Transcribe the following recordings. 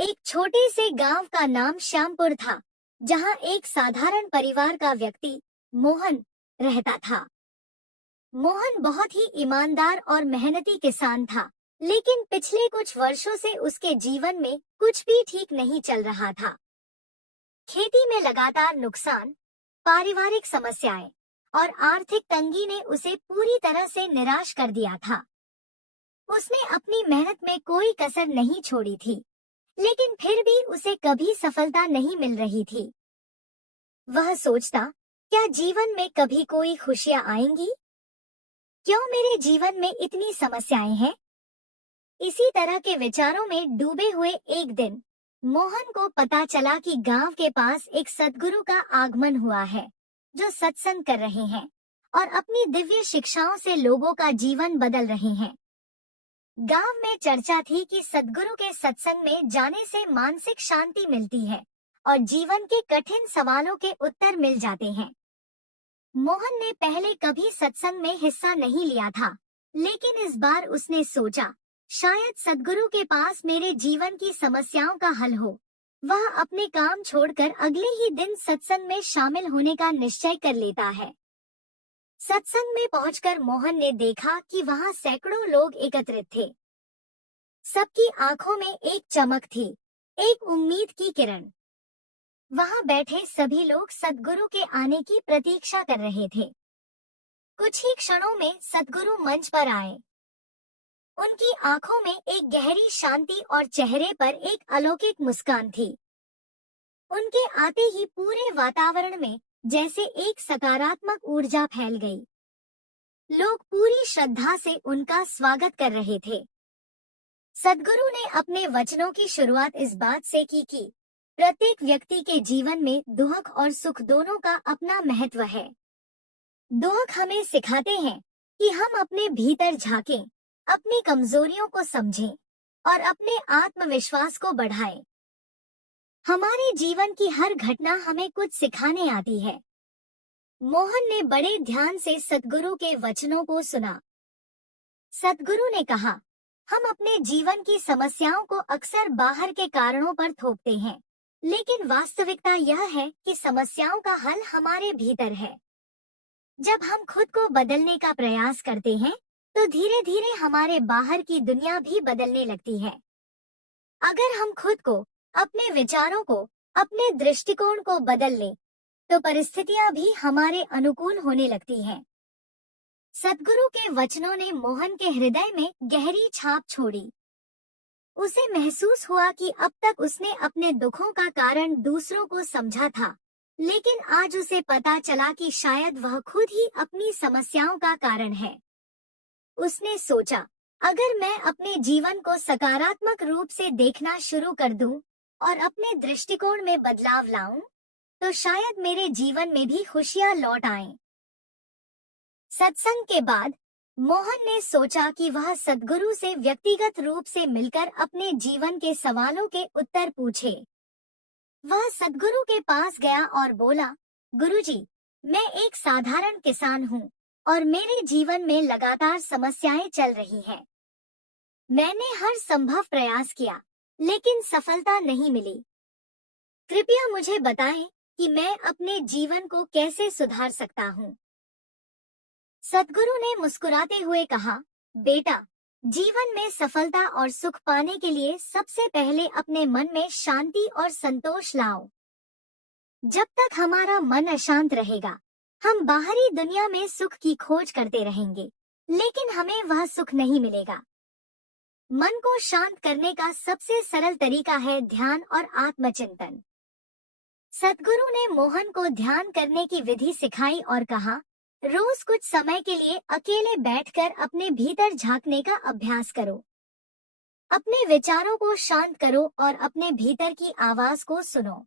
एक छोटे से गांव का नाम श्यामपुर था, जहां एक साधारण परिवार का व्यक्ति मोहन रहता था। मोहन बहुत ही ईमानदार और मेहनती किसान था, लेकिन पिछले कुछ वर्षों से उसके जीवन में कुछ भी ठीक नहीं चल रहा था। खेती में लगातार नुकसान, पारिवारिक समस्याएं और आर्थिक तंगी ने उसे पूरी तरह से निराश कर दिया था। उसने अपनी मेहनत में कोई कसर नहीं छोड़ी थी, लेकिन फिर भी उसे कभी सफलता नहीं मिल रही थी। वह सोचता, क्या जीवन में कभी कोई खुशियां आएंगी? क्यों मेरे जीवन में इतनी समस्याएं हैं? इसी तरह के विचारों में डूबे हुए एक दिन मोहन को पता चला कि गांव के पास एक सद्गुरु का आगमन हुआ है, जो सत्संग कर रहे हैं और अपनी दिव्य शिक्षाओं से लोगों का जीवन बदल रहे हैं। गांव में चर्चा थी कि सद्गुरु के सत्संग में जाने से मानसिक शांति मिलती है और जीवन के कठिन सवालों के उत्तर मिल जाते हैं। मोहन ने पहले कभी सत्संग में हिस्सा नहीं लिया था, लेकिन इस बार उसने सोचा, शायद सद्गुरु के पास मेरे जीवन की समस्याओं का हल हो। वह अपने काम छोड़कर अगले ही दिन सत्संग में शामिल होने का निश्चय कर लेता है। सत्संग में पहुंचकर मोहन ने देखा कि वहां सैकड़ों लोग एकत्रित थे। सबकी आंखों में एक चमक थी, एक उम्मीद की किरण। वहां बैठे सभी लोग सद्गुरु के आने की प्रतीक्षा कर रहे थे। कुछ ही क्षणों में सद्गुरु मंच पर आए। उनकी आंखों में एक गहरी शांति और चेहरे पर एक अलौकिक मुस्कान थी। उनके आते ही पूरे वातावरण में जैसे एक सकारात्मक ऊर्जा फैल गई। लोग पूरी श्रद्धा से उनका स्वागत कर रहे थे। सद्गुरु ने अपने वचनों की शुरुआत इस बात से की कि प्रत्येक व्यक्ति के जीवन में दुख और सुख दोनों का अपना महत्व है। दुख हमें सिखाते हैं कि हम अपने भीतर झांकें, अपनी कमजोरियों को समझें और अपने आत्मविश्वास को बढ़ाएं। हमारे जीवन की हर घटना हमें कुछ सिखाने आती है। मोहन ने बड़े ध्यान से सद्गुरु के वचनों को सुना। सद्गुरु ने कहा, हम अपने जीवन की समस्याओं को अक्सर बाहर के कारणों पर थोपते हैं, लेकिन वास्तविकता यह है कि समस्याओं का हल हमारे भीतर है। जब हम खुद को बदलने का प्रयास करते हैं, तो धीरे धीरे हमारे बाहर की दुनिया भी बदलने लगती है। अगर हम खुद को, अपने विचारों को, अपने दृष्टिकोण को बदल लें, तो परिस्थितियां भी हमारे अनुकूल होने लगती हैं। सद्गुरु के वचनों ने मोहन के हृदय में गहरी छाप छोड़ी। उसे महसूस हुआ कि अब तक उसने अपने दुखों का कारण दूसरों को समझा था, लेकिन आज उसे पता चला कि शायद वह खुद ही अपनी समस्याओं का कारण है। उसने सोचा, अगर मैं अपने जीवन को सकारात्मक रूप से देखना शुरू कर दूं और अपने दृष्टिकोण में बदलाव लाऊं, तो शायद मेरे जीवन में भी खुशियां लौट आएं। सत्संग के बाद मोहन ने सोचा कि वह सद्गुरु से व्यक्तिगत रूप से मिलकर अपने जीवन के सवालों के उत्तर पूछे। वह सद्गुरु के पास गया और बोला, गुरुजी, मैं एक साधारण किसान हूँ और मेरे जीवन में लगातार समस्याएं चल रही हैं। मैंने हर संभव प्रयास किया, लेकिन सफलता नहीं मिली। कृपया मुझे बताएं कि मैं अपने जीवन को कैसे सुधार सकता हूँ। सद्गुरु ने मुस्कुराते हुए कहा, बेटा, जीवन में सफलता और सुख पाने के लिए सबसे पहले अपने मन में शांति और संतोष लाओ। जब तक हमारा मन अशांत रहेगा, हम बाहरी दुनिया में सुख की खोज करते रहेंगे, लेकिन हमें वह सुख नहीं मिलेगा। मन को शांत करने का सबसे सरल तरीका है ध्यान और आत्मचिंतन। सद्गुरु ने मोहन को ध्यान करने की विधि सिखाई और कहा, रोज कुछ समय के लिए अकेले बैठकर अपने भीतर झांकने का अभ्यास करो। अपने विचारों को शांत करो और अपने भीतर की आवाज को सुनो।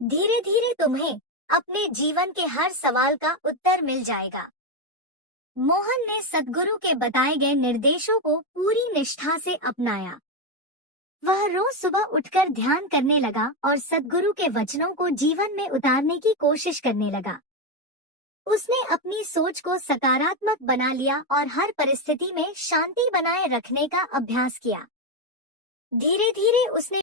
धीरे धीरे तुम्हें अपने जीवन के हर सवाल का उत्तर मिल जाएगा। मोहन ने सद्गुरु के बताए गए निर्देशों को पूरी निष्ठा से अपनाया। वह रोज सुबह उठकर ध्यान करने लगा और सद्गुरु के वचनों को जीवन में उतारने की कोशिश करने लगा। उसने अपनी सोच को सकारात्मक बना लिया और हर परिस्थिति में शांति बनाए रखने का अभ्यास किया। धीरे धीरे उसने